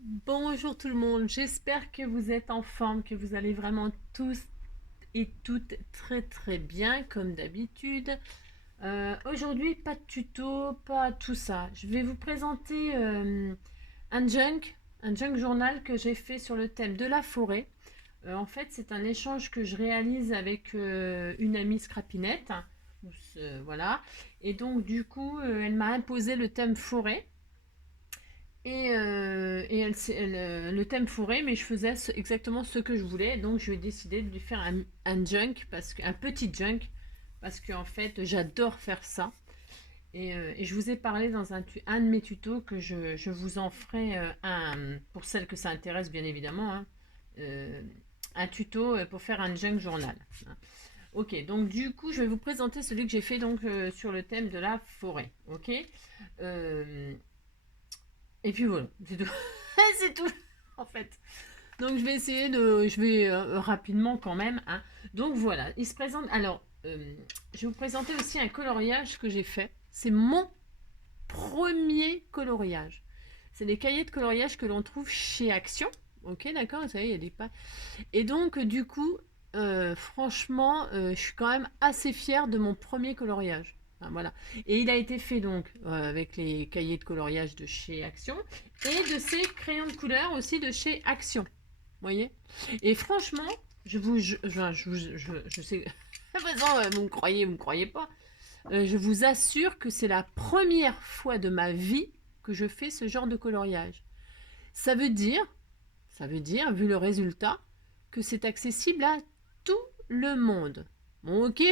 Bonjour tout le monde, j'espère que vous êtes en forme, que vous allez vraiment tous et toutes très très bien comme d'habitude. Aujourd'hui, pas de tuto, pas tout ça. Je vais vous présenter un junk journal que j'ai fait sur le thème de la forêt. En fait, c'est un échange que je réalise avec une amie Scrapinette. Voilà. Et donc, du coup, elle m'a imposé le thème forêt. Le thème fourré, mais je faisais exactement ce que je voulais. Donc, je vais décider de lui faire un junk, un petit junk, parce qu'en fait, j'adore faire ça. Et je vous ai parlé dans un de mes tutos que je vous en ferai pour celles que ça intéresse, bien évidemment, hein, euh, un tuto pour faire un junk journal. Hein. Ok, donc du coup, je vais vous présenter celui que j'ai fait donc sur le thème de la forêt. Ok. Euh, et puis voilà, c'est tout. C'est tout, en fait. Donc je vais rapidement quand même. Hein. Donc voilà, il se présente. Alors, je vais vous présenter aussi un coloriage que j'ai fait. C'est mon premier coloriage. C'est des cahiers de coloriage que l'on trouve chez Action. Ok, d'accord, vous savez, il y a des pas. Et donc, du coup, franchement, je suis quand même assez fière de mon premier coloriage. Enfin, voilà. Et il a été fait donc avec les cahiers de coloriage de chez Action et de ces crayons de couleur aussi de chez Action. Vous voyez. Et franchement, je sais. De toute façon, vous me croyez pas. Je vous assure que c'est la première fois de ma vie que je fais ce genre de coloriage. Ça veut dire, vu le résultat, que c'est accessible à tout le monde. Bon, ok.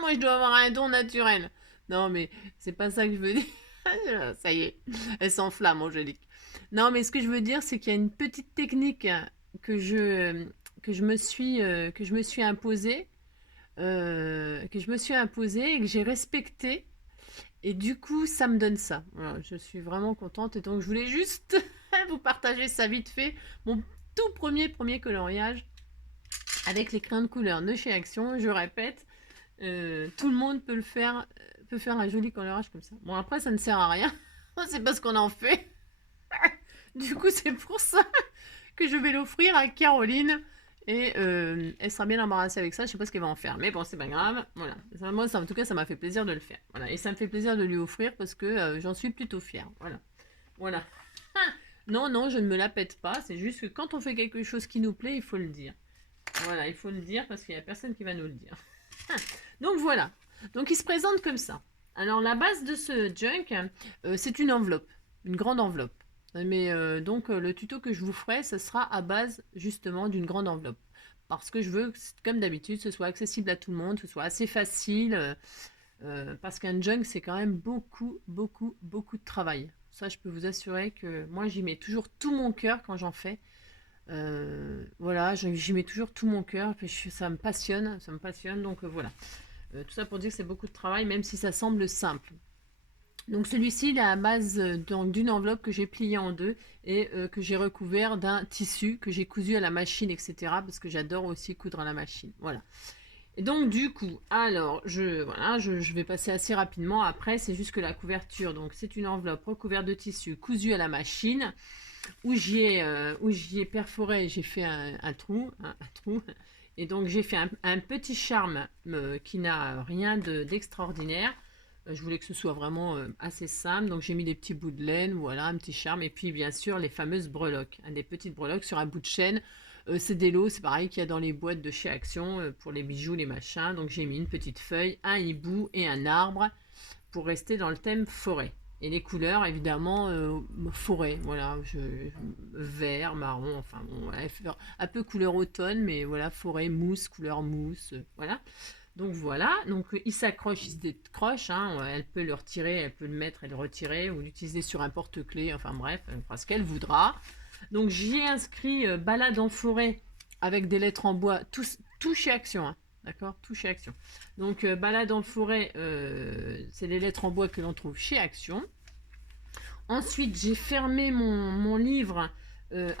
Moi, je dois avoir un don naturel. Non, mais c'est pas ça que je veux dire. Ça y est, elle s'enflamme, Angélique. Non, mais ce que je veux dire, c'est qu'il y a une petite technique que je, que je me suis imposée, et que j'ai respectée. Et du coup, ça me donne ça. Voilà, je suis vraiment contente. Et donc, je voulais juste vous partager ça vite fait. Mon tout premier coloriage avec les crayons de couleur de chez Action. Je répète, tout le monde peut faire un joli coloriage comme ça. Bon, après, ça ne sert à rien. C'est pas ce qu'on en fait. Du coup, c'est pour ça que je vais l'offrir à Caroline. Et elle sera bien embarrassée avec ça. Je sais pas ce qu'elle va en faire. Mais bon, c'est pas grave. Voilà. Moi, ça, en tout cas, ça m'a fait plaisir de le faire. Voilà. Et ça me fait plaisir de lui offrir parce que j'en suis plutôt fière. Voilà. Voilà. Non, non, je ne me la pète pas. C'est juste que quand on fait quelque chose qui nous plaît, il faut le dire. Voilà, il faut le dire parce qu'il n'y a personne qui va nous le dire. Donc voilà. Donc il se présente comme ça. Alors la base de ce junk, c'est une enveloppe, une grande enveloppe. Mais le tuto que je vous ferai, ce sera à base justement d'une grande enveloppe. Parce que je veux, comme d'habitude, ce soit accessible à tout le monde, que ce soit assez facile. Parce qu'un junk, c'est quand même beaucoup de travail. Ça, je peux vous assurer que moi, j'y mets toujours tout mon cœur quand j'en fais. Voilà, j'y mets toujours tout mon cœur, puis ça me passionne, donc voilà. Tout ça pour dire que c'est beaucoup de travail, même si ça semble simple. Donc celui-ci, il est à base d'une enveloppe que j'ai pliée en deux et que j'ai recouvert d'un tissu que j'ai cousu à la machine, etc. Parce que j'adore aussi coudre à la machine. Voilà. Et donc du coup, alors je vais passer assez rapidement. Après, c'est juste que la couverture, donc c'est une enveloppe recouverte de tissu cousu à la machine où j'y ai perforé, j'ai fait un trou, un trou. Et donc j'ai fait un petit charme qui n'a rien d'extraordinaire. Je voulais que ce soit vraiment assez simple, donc j'ai mis des petits bouts de laine, voilà, un petit charme, et puis bien sûr les fameuses breloques, des petites breloques sur un bout de chaîne. C'est des lots, c'est pareil qu'il y a dans les boîtes de chez Action pour les bijoux, les machins. Donc j'ai mis une petite feuille, un hibou et un arbre pour rester dans le thème forêt. Et les couleurs, évidemment, forêt, voilà, vert, marron, enfin bon, voilà, un peu couleur automne, mais voilà, forêt, mousse, couleur mousse, voilà. Donc voilà, donc il s'accroche, il se décroche, hein, elle peut le retirer, elle peut le mettre et le retirer, ou l'utiliser sur un porte-clés, enfin bref, elle fera ce qu'elle voudra. Donc j'y ai inscrit balade en forêt avec des lettres en bois, tout chez Action, hein, d'accord, tout chez Action. Donc balade en forêt, c'est les lettres en bois que l'on trouve chez Action. Ensuite, j'ai fermé mon livre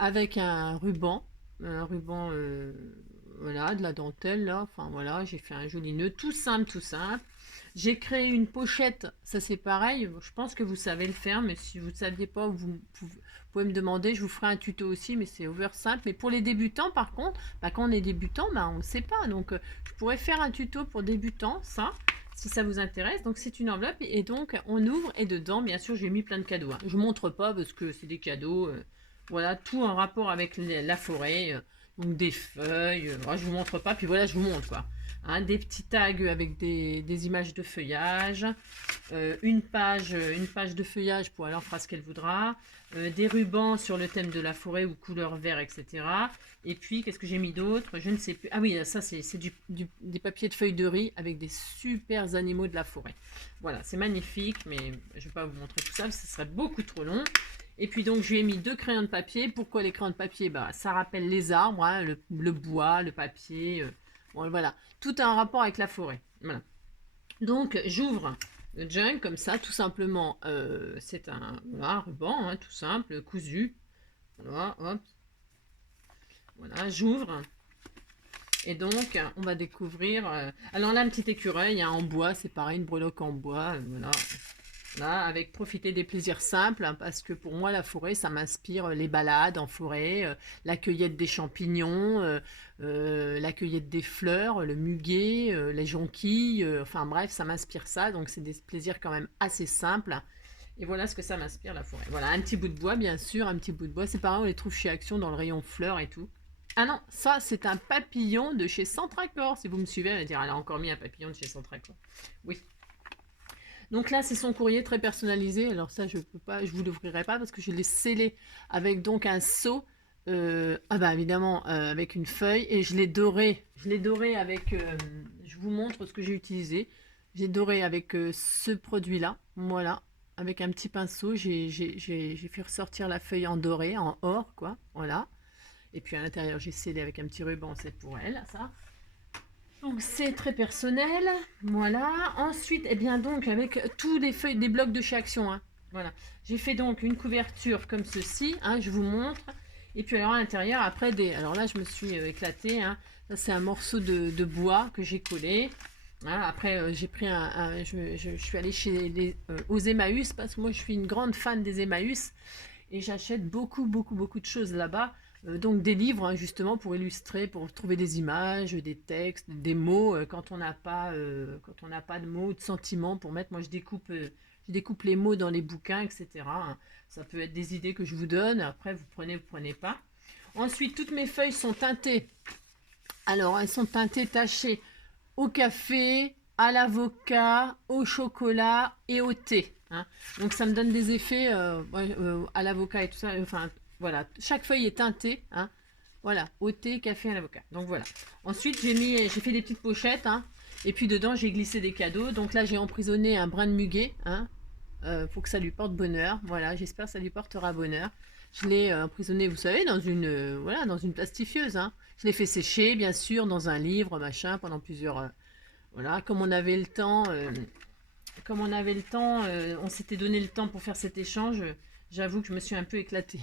avec un ruban, voilà, de la dentelle là. Enfin voilà, j'ai fait un joli nœud, tout simple, tout simple. J'ai créé une pochette, ça c'est pareil, je pense que vous savez le faire, mais si vous ne saviez pas, pouvez me demander, je vous ferai un tuto aussi, mais c'est over simple. Mais pour les débutants, par contre, bah, quand on est débutant, bah, on ne sait pas. Donc, je pourrais faire un tuto pour débutants, ça, si ça vous intéresse. Donc, c'est une enveloppe et donc, on ouvre et dedans, bien sûr, j'ai mis plein de cadeaux. Hein. Je ne montre pas parce que c'est des cadeaux, voilà, tout en rapport avec la forêt, donc des feuilles, je ne vous montre pas, puis voilà, je vous montre, quoi. Hein, des petits tags avec des images de feuillage, une page de feuillage pour elle en fera ce qu'elle voudra, des rubans sur le thème de la forêt ou couleur vert, etc. Et puis, qu'est-ce que j'ai mis d'autre? Je ne sais plus. Ah oui, ça, c'est des papiers de feuilles de riz avec des super animaux de la forêt. Voilà, c'est magnifique, mais je ne vais pas vous montrer tout ça, ce serait beaucoup trop long. Et puis donc, je lui ai mis 2 crayons de papier. Pourquoi les crayons de papier? Bah, ça rappelle les arbres, hein, le bois, le papier. Bon, voilà, tout a un rapport avec la forêt. Voilà. Donc, j'ouvre le junk comme ça, tout simplement. C'est un ruban, hein, tout simple, cousu. Voilà, hop. Voilà, j'ouvre. Et donc, on va découvrir... alors là, un petit écureuil hein, en bois, c'est pareil, une breloque en bois. Voilà. Là, avec profiter des plaisirs simples, hein, parce que pour moi, la forêt, ça m'inspire les balades en forêt, la cueillette des champignons, la cueillette des fleurs, le muguet, les jonquilles, enfin bref, ça m'inspire ça. Donc, c'est des plaisirs quand même assez simples. Et voilà ce que ça m'inspire, la forêt. Voilà, un petit bout de bois, bien sûr, un petit bout de bois. C'est pareil, on les trouve chez Action dans le rayon fleurs et tout. Ah non, ça, c'est un papillon de chez Centracor. Si vous me suivez, elle va dire, elle a encore mis un papillon de chez Centracor. Oui. Donc là, c'est son courrier très personnalisé. Alors ça, je peux pas, je vous l'ouvrirai pas parce que je l'ai scellé avec donc un seau. Ah bah évidemment avec une feuille et je l'ai doré. Je l'ai doré avec. Je vous montre ce que j'ai utilisé. J'ai doré avec ce produit-là. Voilà, avec un petit pinceau. J'ai fait ressortir la feuille en doré, en or quoi. Voilà. Et puis à l'intérieur, j'ai scellé avec un petit ruban. C'est pour elle, ça. Donc c'est très personnel, voilà. Ensuite, eh bien donc avec tous les feuilles, des blocs de chez Action, hein. Voilà. J'ai fait donc une couverture comme ceci, hein, je vous montre. Et puis alors à l'intérieur, après alors là je me suis éclatée, hein. Ça c'est un morceau de bois que j'ai collé. Hein, après j'ai pris je suis allée chez aux Emmaüs parce que moi je suis une grande fan des Emmaüs et j'achète beaucoup de choses là-bas. Donc des livres hein, justement pour illustrer, pour trouver des images, des textes, des mots quand on n'a pas de mots, de sentiments pour mettre. Moi je découpe les mots dans les bouquins, etc. Hein. Ça peut être des idées que je vous donne. Après vous prenez pas. Ensuite toutes mes feuilles sont teintées. Alors elles sont teintées, tachées au café, à l'avocat, au chocolat et au thé. Hein. Donc ça me donne des effets à l'avocat et tout ça. Enfin voilà, chaque feuille est teintée, hein. Voilà, au thé, café, à l'avocat. Donc voilà. Ensuite, j'ai fait des petites pochettes, hein. Et puis dedans, j'ai glissé des cadeaux. Donc là, j'ai emprisonné un brin de muguet, hein. Pour que ça lui porte bonheur. Voilà, j'espère que ça lui portera bonheur. Je l'ai emprisonné, vous savez, voilà, dans une plastifieuse, hein. Je l'ai fait sécher, bien sûr, dans un livre, machin, pendant plusieurs... voilà, comme on avait le temps, on s'était donné le temps pour faire cet échange. J'avoue que je me suis un peu éclatée.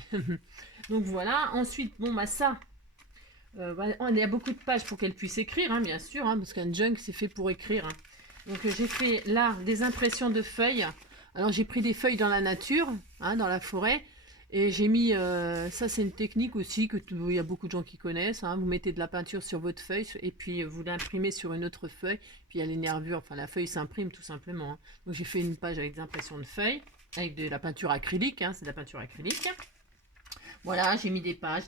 Donc voilà. Ensuite, bon bah ça, il y a beaucoup de pages pour qu'elle puisse écrire, hein, bien sûr, hein, parce qu'un junk c'est fait pour écrire. Hein. Donc j'ai fait là des impressions de feuilles. Alors j'ai pris des feuilles dans la nature, hein, dans la forêt, et j'ai mis, ça c'est une technique aussi que il y a beaucoup de gens qui connaissent. Hein, vous mettez de la peinture sur votre feuille et puis vous l'imprimez sur une autre feuille, puis il y a les nervures, enfin la feuille s'imprime tout simplement. Hein. Donc j'ai fait une page avec des impressions de feuilles. Avec de la peinture acrylique, hein, c'est de la peinture acrylique. Voilà, j'ai mis des pages.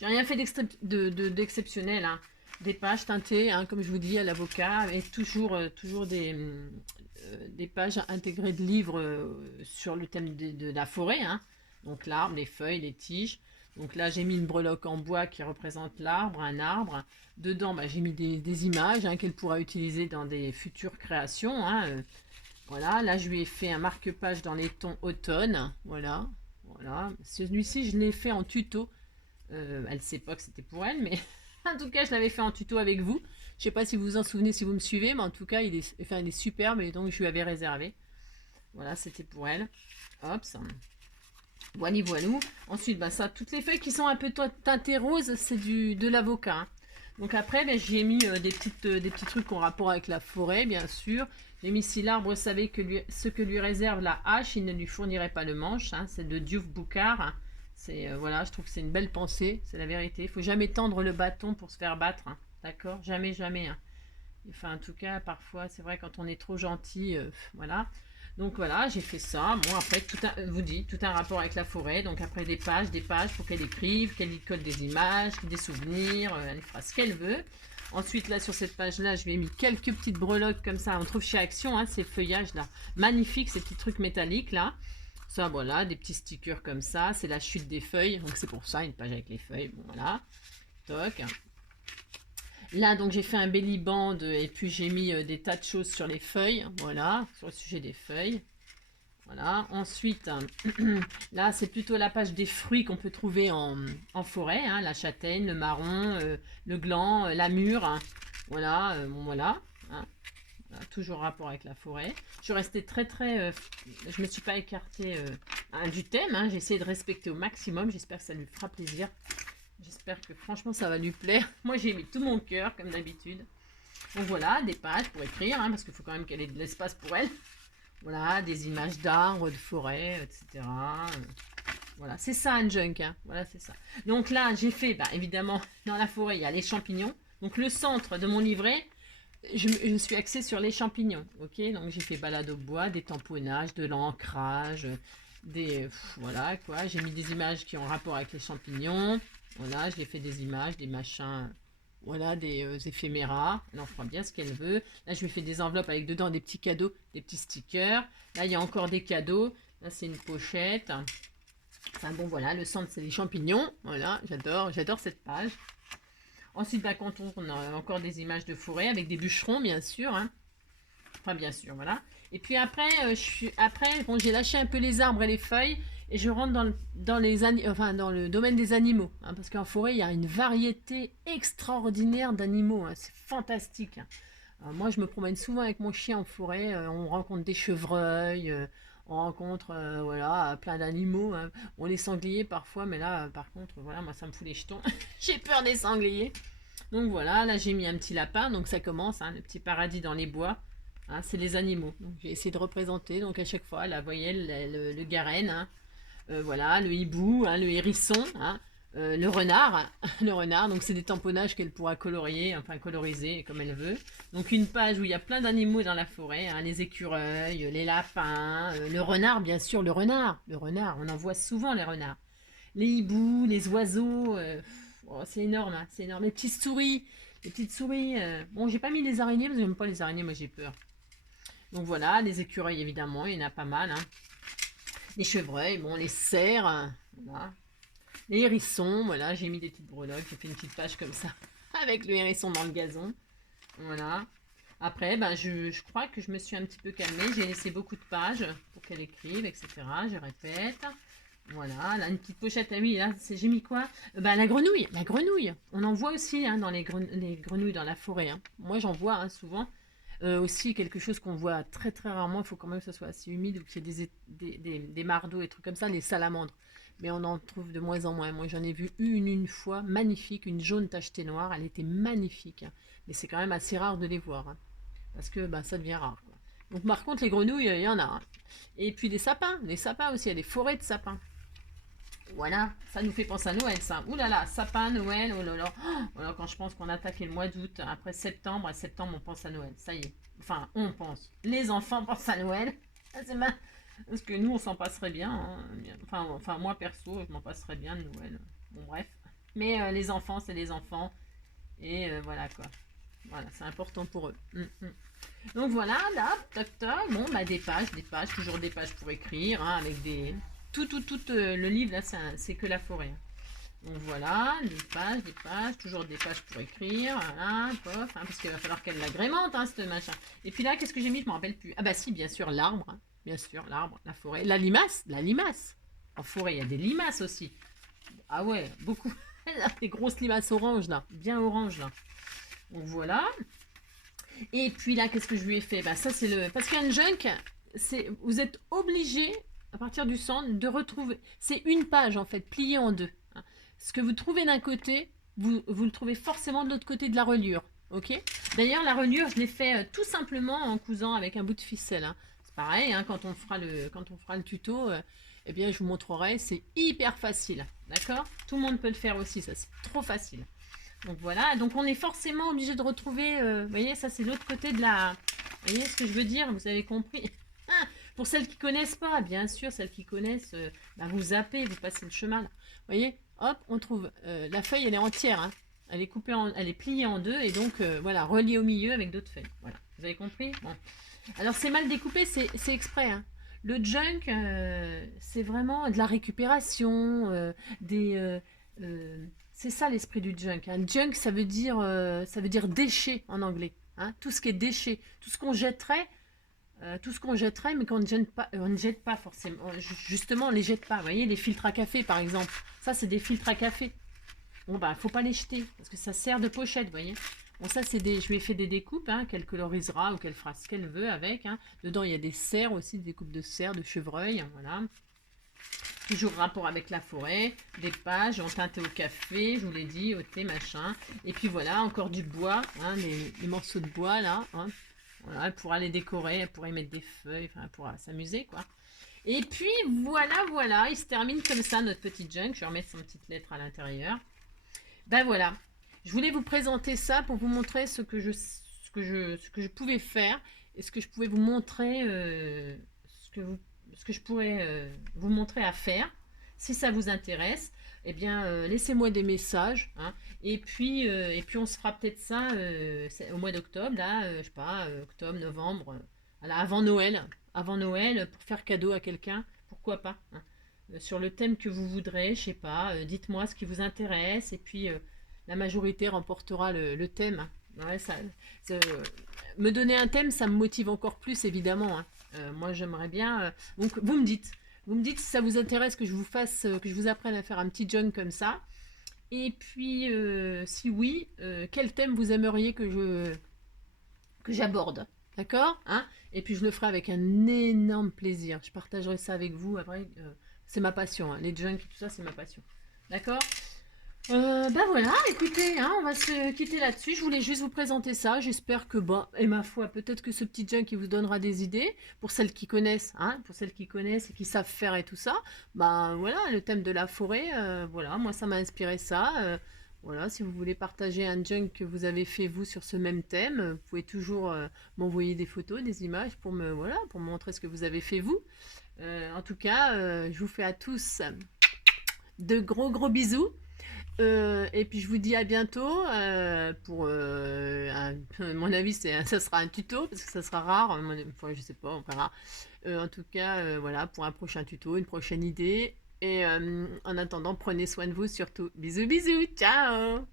J'ai rien fait d'exceptionnel, hein. Des pages teintées, hein, comme je vous dis, à l'avocat, avec toujours des pages intégrées de livres sur le thème de la forêt. Hein. Donc l'arbre, les feuilles, les tiges. Donc là, j'ai mis une breloque en bois qui représente l'arbre, un arbre. Dedans, bah, j'ai mis des images hein, qu'elle pourra utiliser dans des futures créations. Hein, voilà, là je lui ai fait un marque-page dans les tons automne. Voilà, voilà. Celui-ci, je l'ai fait en tuto. Elle ne sait pas que c'était pour elle, mais en tout cas, je l'avais fait en tuto avec vous. Je ne sais pas si vous vous en souvenez, si vous me suivez, mais en tout cas, il est superbe et donc je lui avais réservé. Voilà, c'était pour elle. Hop, ça. Voilà. Ensuite, bah, ça, toutes les feuilles qui sont un peu teintées roses, c'est de l'avocat. Hein. Donc après, ben, j'ai mis des petits trucs en rapport avec la forêt, bien sûr. J'ai mis si l'arbre savait ce que lui réserve la hache, il ne lui fournirait pas le manche. Hein. C'est de Diouf Boucard. Hein. C'est voilà, je trouve que c'est une belle pensée, c'est la vérité. Il faut jamais tendre le bâton pour se faire battre. Hein. D'accord? Jamais, jamais. Hein. Enfin, en tout cas, parfois, c'est vrai, quand on est trop gentil, voilà. Donc voilà, j'ai fait ça. Bon, après, vous dit, tout un rapport avec la forêt. Donc après, des pages pour qu'elle écrive, qu'elle y colle des images, des souvenirs, elle fera ce qu'elle veut. Ensuite, là, sur cette page-là, je lui ai mis quelques petites breloques comme ça. On trouve chez Action, hein, ces feuillages-là. Magnifiques, ces petits trucs métalliques, là. Ça, voilà, des petits stickers comme ça. C'est la chute des feuilles. Donc c'est pour ça, une page avec les feuilles. Bon, voilà. Toc. Là, donc, j'ai fait un belly band et puis j'ai mis des tas de choses sur les feuilles. Voilà, sur le sujet des feuilles. Voilà. Ensuite, là, c'est plutôt la page des fruits qu'on peut trouver en forêt. Hein, la châtaigne, le marron, le gland, la mûre. Hein. Voilà, bon, voilà. Hein. Voilà, toujours rapport avec la forêt. Je suis restée très... je ne me suis pas écartée du thème. Hein, j'ai essayé de respecter au maximum. J'espère que ça lui fera plaisir. J'espère que franchement ça va lui plaire. Moi j'ai mis tout mon cœur comme d'habitude. Donc voilà, des pages pour écrire, hein, parce qu'il faut quand même qu'elle ait de l'espace pour elle. Voilà, des images d'arbres, de forêts, etc. Voilà, c'est ça un junk. Hein. Voilà, c'est ça. Donc là, j'ai fait, bah, évidemment, dans la forêt, il y a les champignons. Donc le centre de mon livret, je suis axée sur les champignons. Ok, donc j'ai fait balade au bois, des tamponnages, de l'ancrage, voilà quoi. J'ai mis des images qui ont rapport avec les champignons. Voilà, je l'ai fait des images, des machins, voilà, des éphéméras. Elle en fera bien ce qu'elle veut. Là, je lui ai fait des enveloppes avec dedans des petits cadeaux, des petits stickers. Là, il y a encore des cadeaux. Là, c'est une pochette. Enfin bon, voilà, le centre, c'est les champignons. Voilà, j'adore cette page. Ensuite, bah, quand on a encore des images de forêt avec des bûcherons, bien sûr. Hein. Enfin, bien sûr, voilà. Et puis après, bon, j'ai lâché un peu les arbres et les feuilles. Et je rentre dans le domaine des animaux. Hein, parce qu'en forêt, il y a une variété extraordinaire d'animaux. Hein, c'est fantastique. Hein. Moi, je me promène souvent avec mon chien en forêt. On rencontre des chevreuils. On rencontre voilà, plein d'animaux. Hein. On les sangliers parfois. Mais là, par contre, voilà, moi, ça me fout les jetons. J'ai peur des sangliers. Donc voilà, là, j'ai mis un petit lapin. Donc ça commence, hein, le petit paradis dans les bois. Hein, c'est les animaux. Donc j'ai essayé de représenter. Donc à chaque fois, la voyelle, le garenne. Hein. Voilà, le hibou, hein, le hérisson, hein, le renard. Le renard, donc c'est des tamponnages qu'elle pourra colorier, enfin coloriser comme elle veut. Donc une page où il y a plein d'animaux dans la forêt, hein, les écureuils, les lapins, le renard, bien sûr, le renard, on en voit souvent les renards. Les hiboux, les oiseaux, oh, c'est énorme, hein, c'est énorme. Les petites souris. Bon, j'ai pas mis les araignées parce que j'aime pas les araignées, moi j'ai peur. Donc voilà, les écureuils évidemment, il y en a pas mal. Hein. Les chevreuils, bon, les cerfs, voilà. Les hérissons, voilà, j'ai mis des petites breloques, j'ai fait une petite page comme ça, avec le hérisson dans le gazon, voilà. Après, ben, je crois que je me suis un petit peu calmée, j'ai laissé beaucoup de pages pour qu'elle écrive, etc., je répète. Voilà, là, une petite pochette, ah oui, là, j'ai mis quoi? Ben, la grenouille, on en voit aussi hein, dans les grenouilles dans la forêt, hein. Moi, j'en vois hein, souvent. Aussi, quelque chose qu'on voit très très rarement, il faut quand même que ça soit assez humide ou qu'il y ait des mares d'eau et trucs comme ça, les salamandres. Mais on en trouve de moins en moins. Moi, j'en ai vu une fois, magnifique, une jaune tachetée noire, elle était magnifique. Hein. Mais c'est quand même assez rare de les voir, hein, parce que bah, ça devient rare. Quoi. Donc, par contre, les grenouilles, il y en a. Hein. Et puis les sapins aussi, il y a des forêts de sapins. Voilà, ça nous fait penser à Noël, ça. Ouh là là, sapin, Noël, oh là là. Oh là, quand je pense qu'on attaque le mois d'août, après septembre, à septembre, on pense à Noël. Ça y est. Enfin, on pense. Les enfants pensent à Noël. C'est mal. Parce que nous, on s'en passerait bien. Hein. Enfin, moi, perso, je m'en passerais bien de Noël. Bon, bref. Mais les enfants, c'est les enfants. Et voilà, quoi. Voilà, c'est important pour eux. Donc voilà, là, toc toc. Bon, bah des pages, toujours des pages pour écrire, hein, avec des... Tout le livre, là, c'est que la forêt. Donc voilà, des pages, toujours des pages pour écrire, voilà, pof, hein, parce qu'il va falloir qu'elle l'agrémente, hein, ce machin. Et puis là, qu'est-ce que j'ai mis? Je me rappelle plus. Ah bah si, bien sûr, l'arbre, hein, bien sûr, l'arbre, la forêt, la limace. En forêt, il y a des limaces aussi. Ah ouais, beaucoup. Des grosses limaces oranges, là, bien oranges, là. Donc voilà. Et puis là, qu'est-ce que je lui ai fait? Bah ça, c'est le... Parce qu'un junk, vous êtes obligé... à partir du centre, de retrouver... C'est une page, en fait, pliée en deux. Hein. Ce que vous trouvez d'un côté, vous le trouvez forcément de l'autre côté de la reliure. Ok? D'ailleurs, la reliure, je l'ai fait tout simplement en cousant avec un bout de ficelle, hein. C'est pareil, hein, quand on fera le tuto, eh bien, je vous montrerai. C'est hyper facile. D'accord? Tout le monde peut le faire aussi, ça, c'est trop facile. Donc voilà, donc on est forcément obligé de retrouver, vous voyez, ça c'est l'autre côté de la... Vous voyez ce que je veux dire? Vous avez compris? Ah, pour celles qui connaissent pas, bien sûr, celles qui connaissent, bah, vous zappez, vous passez le chemin. Là. Vous voyez? Hop, on trouve, la feuille elle est entière, hein. Elle est coupée, elle est pliée en deux et donc voilà, reliée au milieu avec d'autres feuilles. Voilà, vous avez compris? Bon. Alors c'est mal découpé, c'est exprès, hein. Le junk, c'est vraiment de la récupération, c'est ça l'esprit du junk, hein. Junk, ça veut dire déchet en anglais, hein. Tout ce qui est déchet, tout ce qu'on jetterait, mais qu'on ne jette pas, on ne jette pas forcément. Justement, on les jette pas. Vous voyez, les filtres à café, par exemple. Ça, c'est des filtres à café. Bon, bah, faut pas les jeter parce que ça sert de pochette, vous voyez. Bon, ça, c'est des. Je lui ai fait des découpes, hein, qu'elle colorisera ou qu'elle fera ce qu'elle veut avec, hein. Dedans, il y a des cerfs aussi, des découpes de cerfs, de chevreuil, hein, voilà. Toujours rapport avec la forêt, des pages en teinté au café, je vous l'ai dit, au thé, machin. Et puis voilà, encore du bois, hein, les morceaux de bois là. Hein. Voilà, elle pourra les décorer, elle pourra y mettre des feuilles, enfin, elle pourra s'amuser quoi. Et puis voilà, il se termine comme ça notre petit junk. Je vais remettre son petite lettre à l'intérieur. Ben voilà, je voulais vous présenter ça pour vous montrer ce que je pouvais faire et ce que je pouvais vous montrer, ce que je pourrais vous montrer à faire. Si ça vous intéresse, eh bien, laissez-moi des messages. Hein, et puis, on se fera peut-être ça au mois d'octobre, là, je sais pas, octobre, novembre, voilà, avant Noël, pour faire cadeau à quelqu'un, pourquoi pas. Hein, sur le thème que vous voudrez, je sais pas, dites-moi ce qui vous intéresse, et puis la majorité remportera le thème. Ouais, me donner un thème, ça me motive encore plus, évidemment. Hein. Moi, j'aimerais bien. Donc, vous me dites si ça vous intéresse que je vous fasse, que je vous apprenne à faire un petit junk comme ça. Et puis, si oui, quel thème vous aimeriez que j'aborde, d'accord, hein? Et puis je le ferai avec un énorme plaisir. Je partagerai ça avec vous. Après, c'est ma passion, hein. Les junks et tout ça, c'est ma passion, d'accord. Bah voilà, écoutez, hein, on va se quitter là-dessus. Je voulais juste vous présenter ça. J'espère que, bah, et ma foi, peut-être que ce petit junk qui vous donnera des idées pour celles qui connaissent, hein, pour celles qui connaissent et qui savent faire et tout ça. Bah voilà, le thème de la forêt, voilà, moi ça m'a inspiré ça. Voilà, si vous voulez partager un junk que vous avez fait vous sur ce même thème, vous pouvez toujours m'envoyer des photos, des images pour me, voilà, pour me montrer ce que vous avez fait vous. En tout cas, je vous fais à tous de gros bisous. Et puis je vous dis à bientôt pour mon avis ça sera un tuto parce que ça sera rare, enfin, je sais pas, on verra. En tout cas voilà pour un prochain tuto, une prochaine idée et en attendant prenez soin de vous surtout. Bisous, ciao.